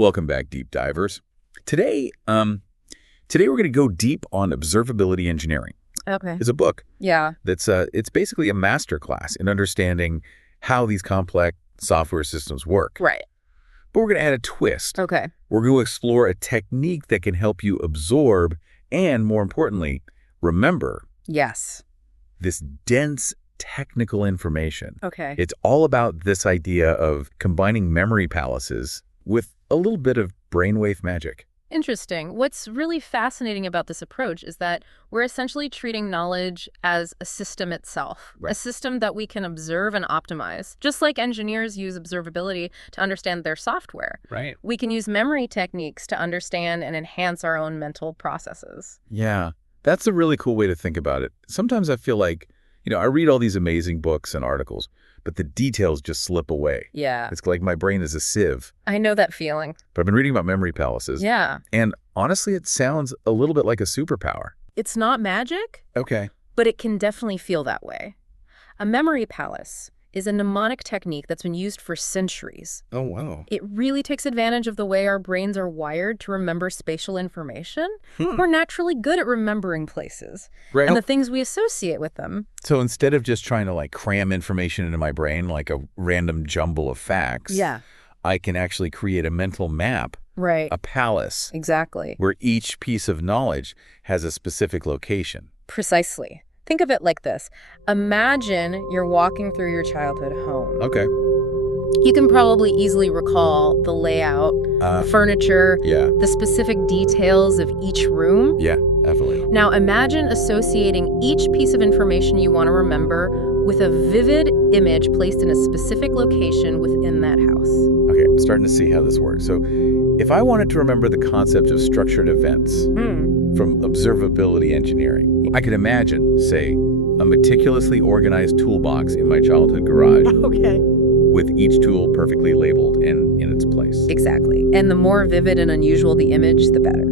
Welcome back, deep divers. Today we're going to go deep on observability engineering. Okay. It's a book Yeah. that's it's basically a masterclass in understanding how these complex software systems work. Right. But we're going to add a twist. Okay. We're going to explore a technique that can help you absorb and, more importantly, remember Yes. this dense technical information. Okay. It's all about this idea of combining memory palaces with a little bit of brainwave magic. Interesting. What's really fascinating about this approach is that we're essentially treating knowledge as a system itself, Right. a system that we can observe and optimize. Just like engineers use observability to understand their software, Right. we can use memory techniques to understand and enhance our own mental processes. Yeah, that's a really cool way to think about it. Sometimes I feel like, I read all these amazing books and articles, but the details just slip away. Yeah. It's like my brain is a sieve. I know that feeling. But I've been reading about memory palaces. Yeah. And honestly, it sounds a little bit like a superpower. It's not magic, Okay. but it can definitely feel that way. A memory palace is a mnemonic technique that's been used for centuries. Oh, wow. It really takes advantage of the way our brains are wired to remember spatial information. We're naturally good at remembering places Right. and the things we associate with them. So instead of just trying to cram information into my brain like a random jumble of facts, I can actually create a mental map, Right. a palace, Exactly. where each piece of knowledge has a specific location. Precisely. Think of it like this. Imagine you're walking through your childhood home. Okay. You can probably easily recall the layout, the furniture, Yeah. the specific details of each room. Yeah, definitely. Now imagine associating each piece of information you want to remember with a vivid image placed in a specific location within that house. Okay, I'm starting to see how this works. So if I wanted to remember the concept of structured events from observability engineering, I could imagine, say, a meticulously organized toolbox in my childhood garage Okay. with each tool perfectly labeled and in its place. Exactly. And the more vivid and unusual the image, the better.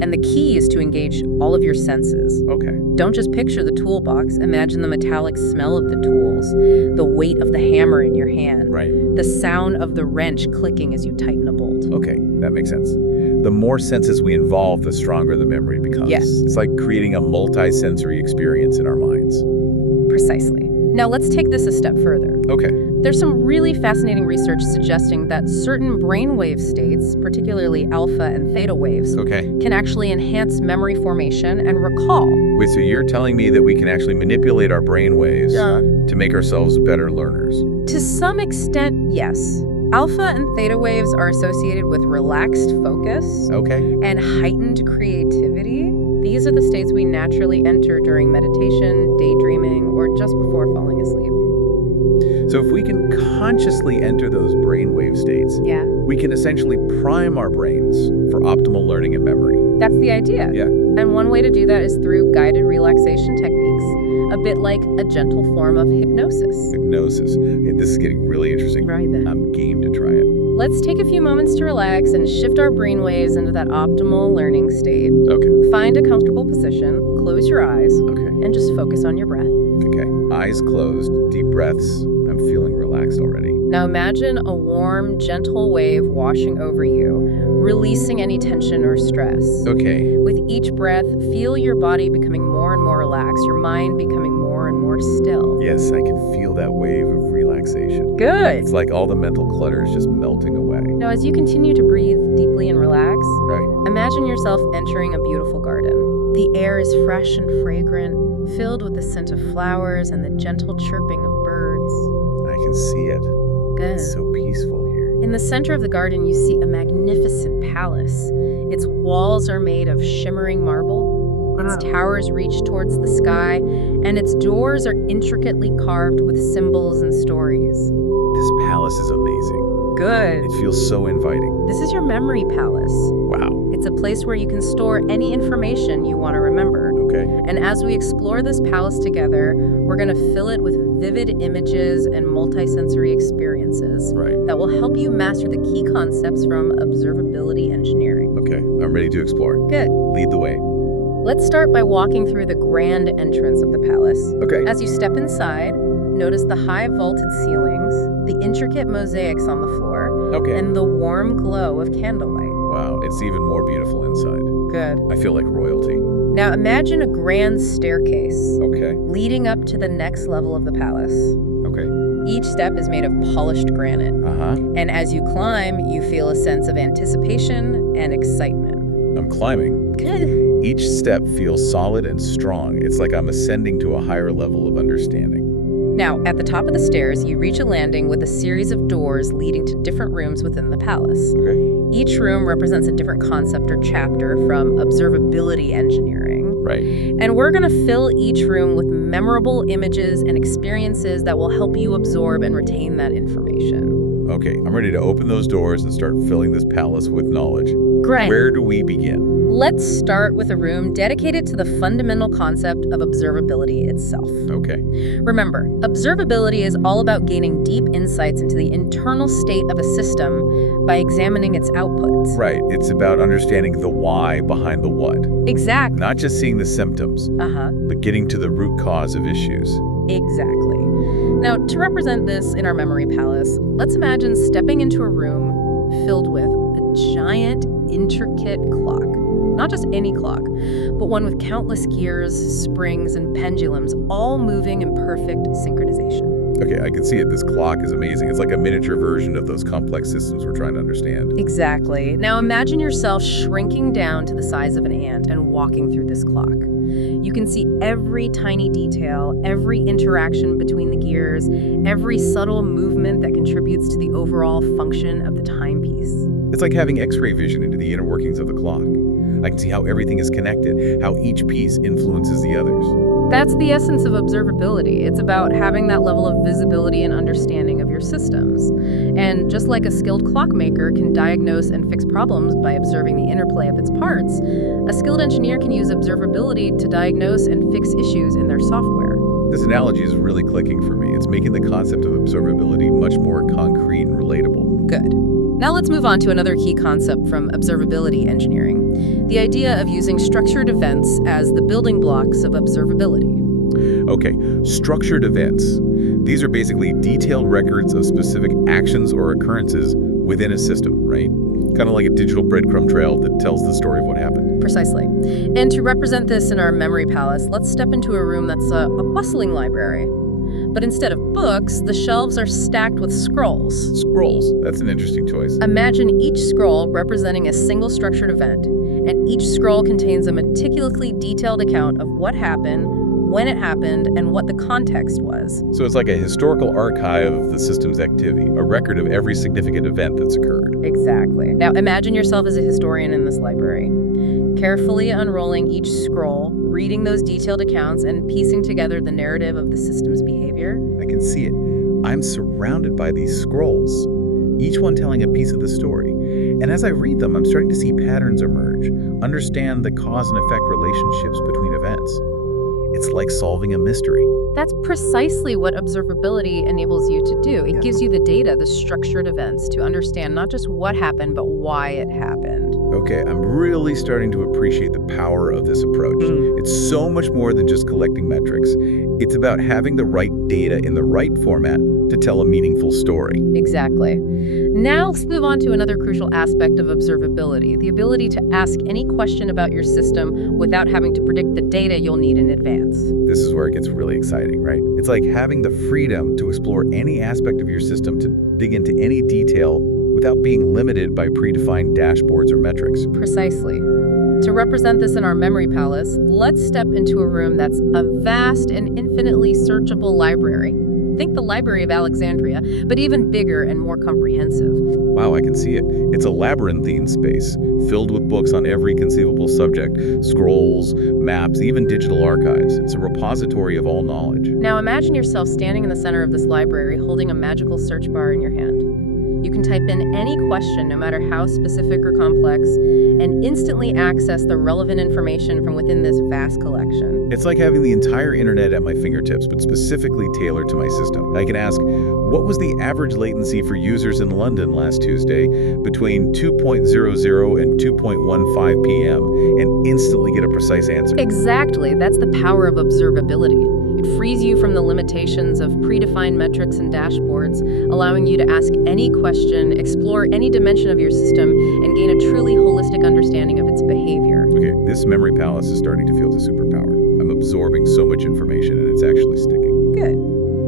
And the key is to engage all of your senses. Okay. Don't just picture the toolbox. Imagine the metallic smell of the tools, the weight of the hammer in your hand, Right. the sound of the wrench clicking as you tighten a bolt. Okay, that makes sense. The more senses we involve, the stronger the memory becomes. Yes. It's like creating a multi-sensory experience in our minds. Precisely. Now let's take this a step further. Okay. There's some really fascinating research suggesting that certain brainwave states, particularly alpha and theta waves, Okay. can actually enhance memory formation and recall. Wait, so you're telling me that we can actually manipulate our brain waves Yeah. to make ourselves better learners? To some extent, yes. Alpha and theta waves are associated with relaxed focus Okay. and heightened creativity. These are the states we naturally enter during meditation, daydreaming, or just before falling asleep. So if we can consciously enter those brainwave states, Yeah. we can essentially prime our brains for optimal learning and memory. That's the idea. Yeah. And one way to do that is through guided relaxation techniques, a bit like a gentle form of hypnosis. Hypnosis. Okay, this is getting really interesting. Right then. I'm game to try it. Let's take a few moments to relax and shift our brainwaves into that optimal learning state. Okay. Find a comfortable position, close your eyes, Okay. and just focus on your breath. Okay. Eyes closed, deep breaths. I'm feeling relaxed already. Now imagine a warm, gentle wave washing over you, releasing any tension or stress. Okay. With each breath, feel your body becoming more and more relaxed, your mind becoming more and more still. Yes, I can feel that wave of relaxation. Good. It's like all the mental clutter is just melting away. Now, as you continue to breathe deeply and relax, Right. imagine yourself entering a beautiful garden. The air is fresh and fragrant, filled with the scent of flowers and the gentle chirping of birds. I can see it. Good. It's so peaceful here. In the center of the garden, you see a magnificent palace. Its walls are made of shimmering marble. Its towers reach towards the sky, and its doors are intricately carved with symbols and stories. This palace is amazing. Good. It feels so inviting. This is your memory palace. Wow. It's a place where you can store any information you want to remember. Okay. And as we explore this palace together, we're going to fill it with vivid images and multisensory experiences Right. that will help you master the key concepts from observability engineering. Okay. I'm ready to explore. Good. Lead the way. Let's start by walking through the grand entrance of the palace. Okay. As you step inside, notice the high vaulted ceilings, the intricate mosaics on the floor, Okay. and the warm glow of candlelight. Wow, it's even more beautiful inside. Good. I feel like royalty. Now imagine a grand staircase Okay. leading up to the next level of the palace. Okay. Each step is made of polished granite, Uh-huh. and as you climb, you feel a sense of anticipation and excitement. I'm climbing. Good. Each step feels solid and strong. It's like I'm ascending to a higher level of understanding. Now, at the top of the stairs, you reach a landing with a series of doors leading to different rooms within the palace. Okay. Each room represents a different concept or chapter from Observability Engineering. Right. And we're going to fill each room with memorable images and experiences that will help you absorb and retain that information. Okay, I'm ready to open those doors and start filling this palace with knowledge. Great. Where do we begin? Let's start with a room dedicated to the fundamental concept of observability itself. Okay. Remember, observability is all about gaining deep insights into the internal state of a system by examining its outputs. Right, it's about understanding the why behind the what. Exactly. Not just seeing the symptoms, but getting to the root cause of issues. Exactly. Now, to represent this in our memory palace, let's imagine stepping into a room filled with a giant, intricate clock. Not just any clock, but one with countless gears, springs, and pendulums, all moving in perfect synchronization. Okay, I can see it. This clock is amazing. It's like a miniature version of those complex systems we're trying to understand. Exactly. Now imagine yourself shrinking down to the size of an ant and walking through this clock. You can see every tiny detail, every interaction between the gears, every subtle movement that contributes to the overall function of the timepiece. It's like having X-ray vision into the inner workings of the clock. I can see how everything is connected, how each piece influences the others. That's the essence of observability. It's about having that level of visibility and understanding of your systems. And just like a skilled clockmaker can diagnose and fix problems by observing the interplay of its parts, a skilled engineer can use observability to diagnose and fix issues in their software. This analogy is really clicking for me. It's making the concept of observability much more concrete and relatable. Good. Now let's move on to another key concept from observability engineering, the idea of using structured events as the building blocks of observability. Okay, structured events. These are basically detailed records of specific actions or occurrences within a system, right? Kind of like a digital breadcrumb trail that tells the story of what happened. Precisely. And to represent this in our memory palace, let's step into a room that's a bustling library. But instead of books, the shelves are stacked with scrolls. Scrolls. That's an interesting choice. Imagine each scroll representing a single structured event, and each scroll contains a meticulously detailed account of what happened, when it happened, and what the context was. So it's like a historical archive of the system's activity, a record of every significant event that's occurred. Exactly. Now imagine yourself as a historian in this library, carefully unrolling each scroll, reading those detailed accounts, and piecing together the narrative of the system's behavior. I can see it. I'm surrounded by these scrolls, each one telling a piece of the story. And as I read them, I'm starting to see patterns emerge, understand the cause and effect relationships between events. It's like solving a mystery. That's precisely what observability enables you to do. It gives you the data, the structured events, to understand not just what happened, but why it happened. Okay, I'm really starting to appreciate the power of this approach. It's so much more than just collecting metrics. It's about having the right data in the right format to tell a meaningful story. Exactly. Now let's move on to another crucial aspect of observability, the ability to ask any question about your system without having to predict the data you'll need in advance. This is where it gets really exciting, right? It's like having the freedom to explore any aspect of your system, to dig into any detail without being limited by predefined dashboards or metrics. Precisely. To represent this in our memory palace, let's step into a room that's a vast and infinitely searchable library. Think the Library of Alexandria, but even bigger and more comprehensive. Wow, I can see it. It's a labyrinthine space, filled with books on every conceivable subject, scrolls, maps, even digital archives. It's a repository of all knowledge. Now imagine yourself standing in the center of this library holding a magical search bar in your hand. You can type in any question, no matter how specific or complex, and instantly access the relevant information from within this vast collection. It's like having the entire internet at my fingertips, but specifically tailored to my system. I can ask, what was the average latency for users in London last Tuesday between 2.00 and 2.15 p.m. and instantly get a precise answer? Exactly. That's the power of observability. It frees you from the limitations of predefined metrics and dashboards dashboards, allowing you to ask any question, explore any dimension of your system, and gain a truly holistic understanding of its behavior. Okay, this memory palace is starting to feel the superpower. I'm absorbing so much information and it's actually sticking. Good.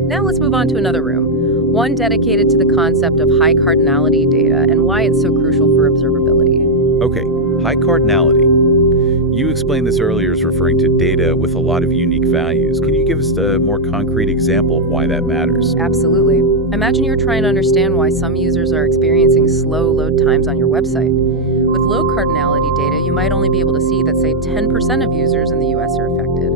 Now let's move on to another room, one dedicated to the concept of high cardinality data and why it's so crucial for observability. Okay, high cardinality. You explained this earlier as referring to data with a lot of unique values. Can you give us a more concrete example of why that matters? Absolutely. Imagine you're trying to understand why some users are experiencing slow load times on your website. With low cardinality data, you might only be able to see that, say, 10% of users in the US are affected.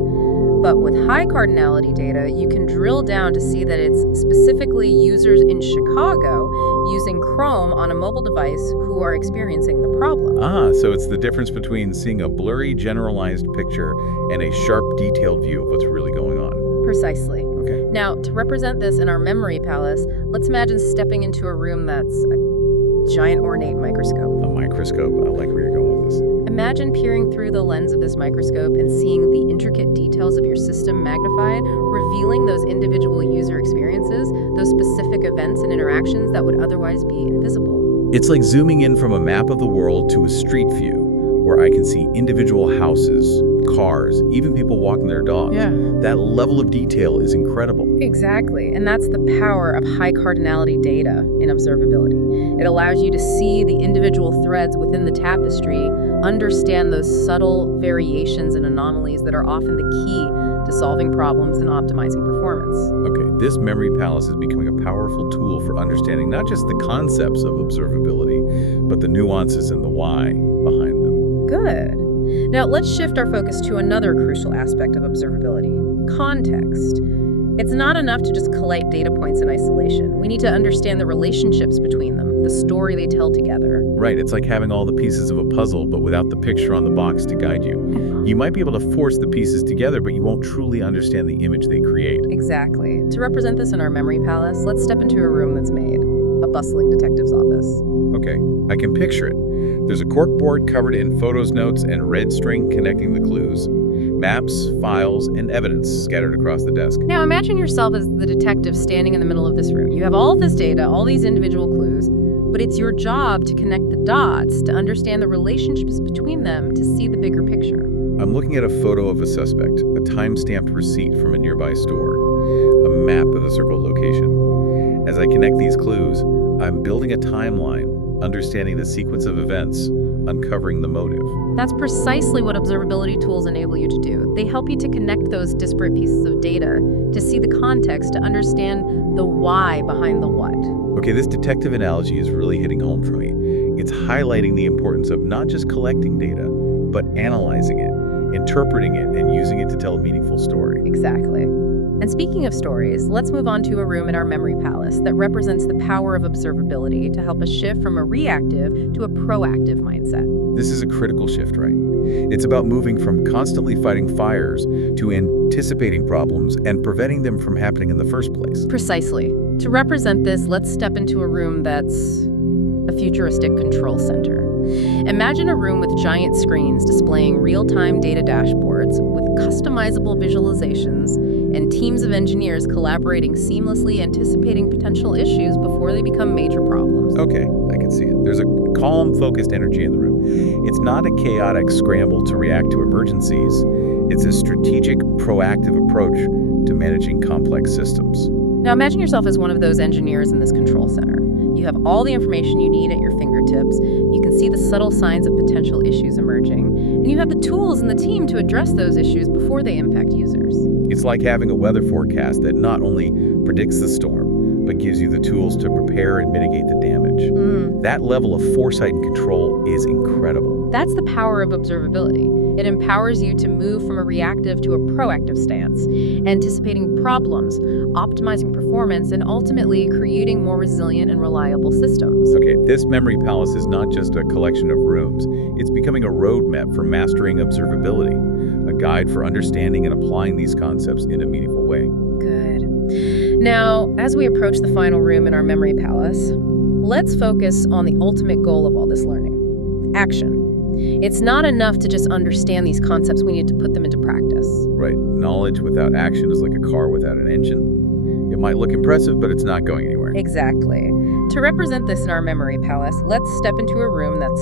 But with high cardinality data, you can drill down to see that it's specifically users in Chicago using Chrome on a mobile device who are experiencing the problem. So it's the difference between seeing a blurry, generalized picture and a sharp, detailed view of what's really going on. Precisely. Okay. Now, to represent this in our memory palace, let's imagine stepping into a room that's a giant ornate microscope. A microscope. I like where you're going with this. Imagine peering through the lens of this microscope and seeing the intricate details of your system magnified, revealing those individual user experiences, those specific events and interactions that would otherwise be invisible. It's like zooming in from a map of the world to a street view, where I can see individual houses, cars, even people walking their dogs. Yeah. That level of detail is incredible. Exactly, and that's the power of high cardinality data in observability. It allows you to see the individual threads within the tapestry, understand those subtle variations and anomalies that are often the key to solving problems and optimizing performance. Okay, this memory palace is becoming a powerful tool for understanding not just the concepts of observability, but the nuances and the why behind them. Good. Now let's shift our focus to another crucial aspect of observability: context. It's not enough to just collate data points in isolation. We need to understand the relationships between them, the story they tell together. Right, it's like having all the pieces of a puzzle, but without the picture on the box to guide you. You might be able to force the pieces together, but you won't truly understand the image they create. Exactly. To represent this in our memory palace, let's step into a room that's made, a bustling detective's office. Okay, I can picture it. There's a corkboard covered in photos, notes, and red string connecting the clues. Maps, files, and evidence scattered across the desk. Now imagine yourself as the detective standing in the middle of this room. You have all this data, all these individual clues, but it's your job to connect the dots, to understand the relationships between them, to see the bigger picture. I'm looking at a photo of a suspect, a time-stamped receipt from a nearby store, a map of the circled location. As I connect these clues, I'm building a timeline, understanding the sequence of events, uncovering the motive. That's precisely what observability tools enable you to do. They help you to connect those disparate pieces of data, to see the context, to understand the why behind the what. Okay, this detective analogy is really hitting home for me. It's highlighting the importance of not just collecting data, but analyzing it, interpreting it, and using it to tell a meaningful story. Exactly. And speaking of stories, let's move on to a room in our memory palace that represents the power of observability to help us shift from a reactive to a proactive mindset. This is a critical shift, right? It's about moving from constantly fighting fires to anticipating problems and preventing them from happening in the first place. Precisely. To represent this, let's step into a room that's a futuristic control center. Imagine a room with giant screens displaying real-time data dashboards with customizable visualizations and teams of engineers collaborating seamlessly, anticipating potential issues before they become major problems. Okay, I can see it. There's a calm, focused energy in the room. It's not a chaotic scramble to react to emergencies. It's a strategic, proactive approach to managing complex systems. Now imagine yourself as one of those engineers in this control center. You have all the information you need at your fingertips, you can see the subtle signs of potential issues emerging, and you have the tools and the team to address those issues before they impact users. It's like having a weather forecast that not only predicts the storm, but gives you the tools to prepare and mitigate the damage. That level of foresight and control is incredible. That's the power of observability. It empowers you to move from a reactive to a proactive stance, anticipating problems, optimizing performance, and ultimately creating more resilient and reliable systems. Okay, this memory palace is not just a collection of rooms. It's becoming a roadmap for mastering observability, a guide for understanding and applying these concepts in a meaningful way. Good. Now, as we approach the final room in our memory palace, let's focus on the ultimate goal of all this learning: action. It's not enough to just understand these concepts, we need to put them into practice. Right, knowledge without action is like a car without an engine. It might look impressive, but it's not going anywhere. Exactly. To represent this in our memory palace, let's step into a room that's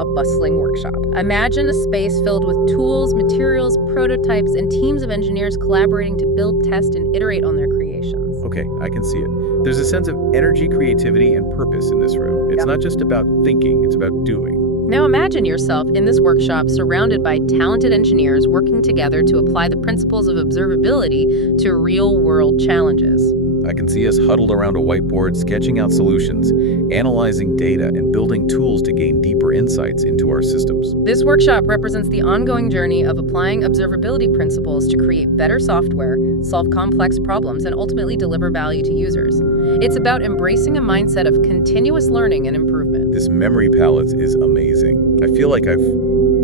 a bustling workshop. Imagine a space filled with tools, materials, prototypes, and teams of engineers collaborating to build, test, and iterate on their creations. Okay, I can see it. There's a sense of energy, creativity, and purpose in this room. It's not just about thinking, it's about doing. Now imagine yourself in this workshop surrounded by talented engineers working together to apply the principles of observability to real-world challenges. I can see us huddled around a whiteboard, sketching out solutions, analyzing data, and building tools to gain deeper insights into our systems. This workshop represents the ongoing journey of applying observability principles to create better software, solve complex problems, and ultimately deliver value to users. It's about embracing a mindset of continuous learning and improvement. This memory palace is amazing. I feel like I've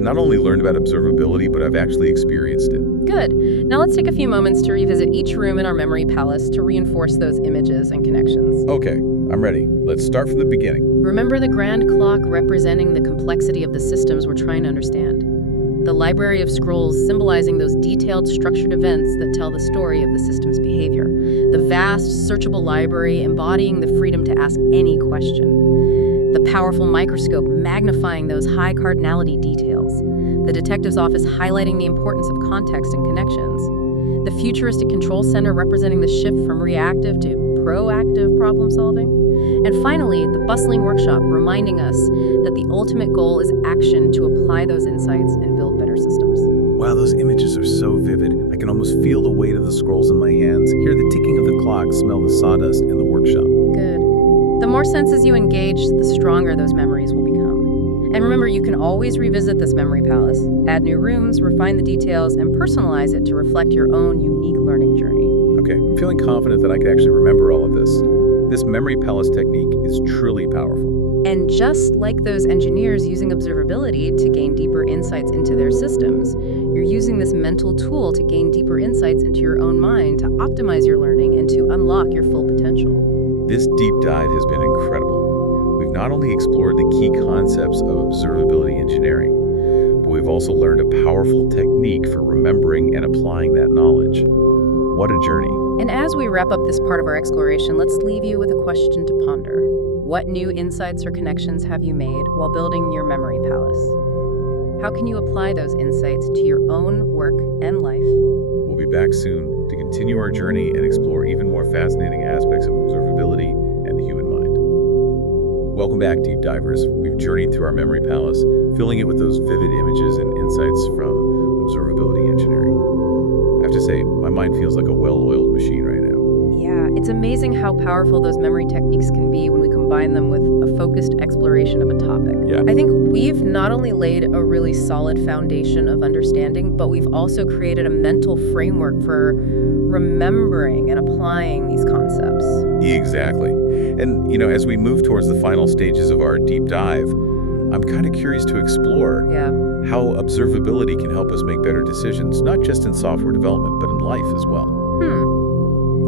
not only learned about observability, but I've actually experienced it. Good. Now let's take a few moments to revisit each room in our memory palace to reinforce those images and connections. Okay, I'm ready. Let's start from the beginning. Remember the grand clock representing the complexity of the systems we're trying to understand. The library of scrolls symbolizing those detailed, structured events that tell the story of the system's behavior. The vast, searchable library embodying the freedom to ask any question. The powerful microscope magnifying those high cardinality details. The detective's office highlighting the importance of context and connections. The futuristic control center representing the shift from reactive to proactive problem solving. And finally, the bustling workshop reminding us that the ultimate goal is action to apply those insights and build better systems. Wow, those images are so vivid. I can almost feel the weight of the scrolls in my hands, hear the ticking of the clock, smell the sawdust in the workshop. Good. The more senses you engage, the stronger those memories will become. And remember, you can always revisit this memory palace, add new rooms, refine the details, and personalize it to reflect your own unique learning journey. Okay, I'm feeling confident that I can actually remember all of this. This memory palace technique is truly powerful. And just like those engineers using observability to gain deeper insights into their systems, you're using this mental tool to gain deeper insights into your own mind to optimize your learning and to unlock your full potential. This deep dive has been incredible. We've not only explored the key concepts of observability engineering, but we've also learned a powerful technique for remembering and applying that knowledge. What a journey. And as we wrap up this part of our exploration, let's leave you with a question to ponder. What new insights or connections have you made while building your memory palace? How can you apply those insights to your own work and life? We'll be back soon to continue our journey and explore even more fascinating aspects of observability and the human mind. Welcome back, deep divers. We've journeyed through our memory palace, filling it with those vivid images and insights from observability engineering. I have to say, my mind feels like a well-oiled machine right now. Yeah, it's amazing how powerful those memory techniques can be when we combine them with a focused exploration of a topic. Yeah. I think we've not only laid a really solid foundation of understanding, but we've also created a mental framework for remembering and applying these concepts. Exactly. And, as we move towards the final stages of our deep dive, I'm kind of curious to explore how observability can help us make better decisions, not just in software development, but in life as well.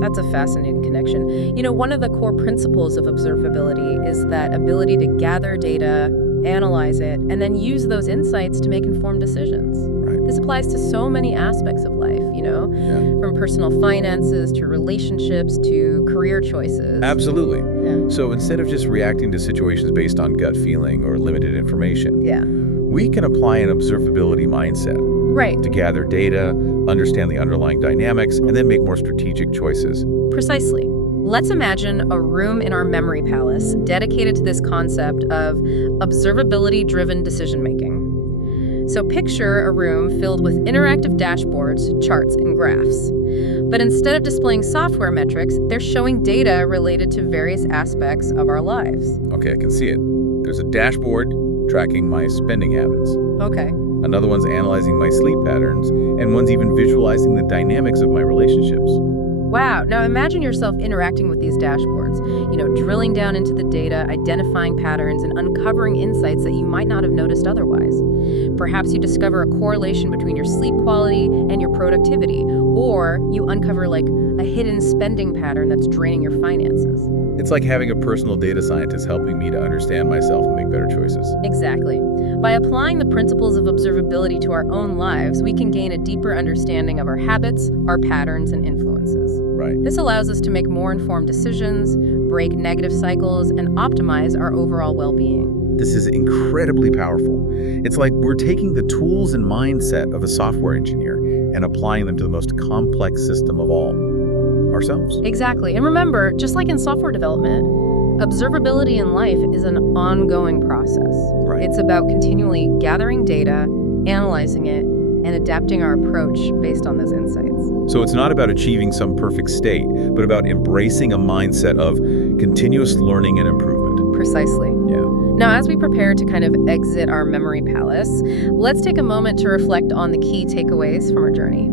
That's a fascinating connection. One of the core principles of observability is that ability to gather data, analyze it, and then use those insights to make informed decisions. Right. This applies to so many aspects of life, from personal finances to relationships to career choices. Absolutely. Yeah. So instead of just reacting to situations based on gut feeling or limited information, we can apply an observability mindset. Right. To gather data, understand the underlying dynamics, and then make more strategic choices. Precisely. Let's imagine a room in our memory palace dedicated to this concept of observability-driven decision-making. So picture a room filled with interactive dashboards, charts, and graphs. But instead of displaying software metrics, they're showing data related to various aspects of our lives. Okay, I can see it. There's a dashboard tracking my spending habits. Okay. Another one's analyzing my sleep patterns, and one's even visualizing the dynamics of my relationships. Wow. Now imagine yourself interacting with these dashboards, drilling down into the data, identifying patterns, and uncovering insights that you might not have noticed otherwise. Perhaps you discover a correlation between your sleep quality and your productivity, or you uncover a hidden spending pattern that's draining your finances. It's like having a personal data scientist helping me to understand myself and make better choices. Exactly. By applying the principles of observability to our own lives, we can gain a deeper understanding of our habits, our patterns, and influences. Right. This allows us to make more informed decisions, break negative cycles and optimize our overall well-being. This is incredibly powerful. It's like we're taking the tools and mindset of a software engineer and applying them to the most complex system of all, ourselves. Exactly. And remember, just like in software development, observability in life is an ongoing process. Right. It's about continually gathering data, analyzing it, and adapting our approach based on those insights. So it's not about achieving some perfect state, but about embracing a mindset of continuous learning and improvement. Precisely. Yeah. Now, as we prepare to kind of exit our memory palace, let's take a moment to reflect on the key takeaways from our journey.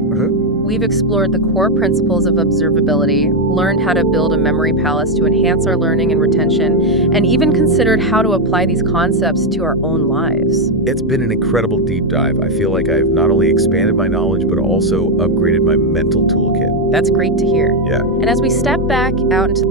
We've explored the core principles of observability, learned how to build a memory palace to enhance our learning and retention, and even considered how to apply these concepts to our own lives. It's been an incredible deep dive. I feel like I've not only expanded my knowledge, but also upgraded my mental toolkit. That's great to hear. Yeah. And as we step back out into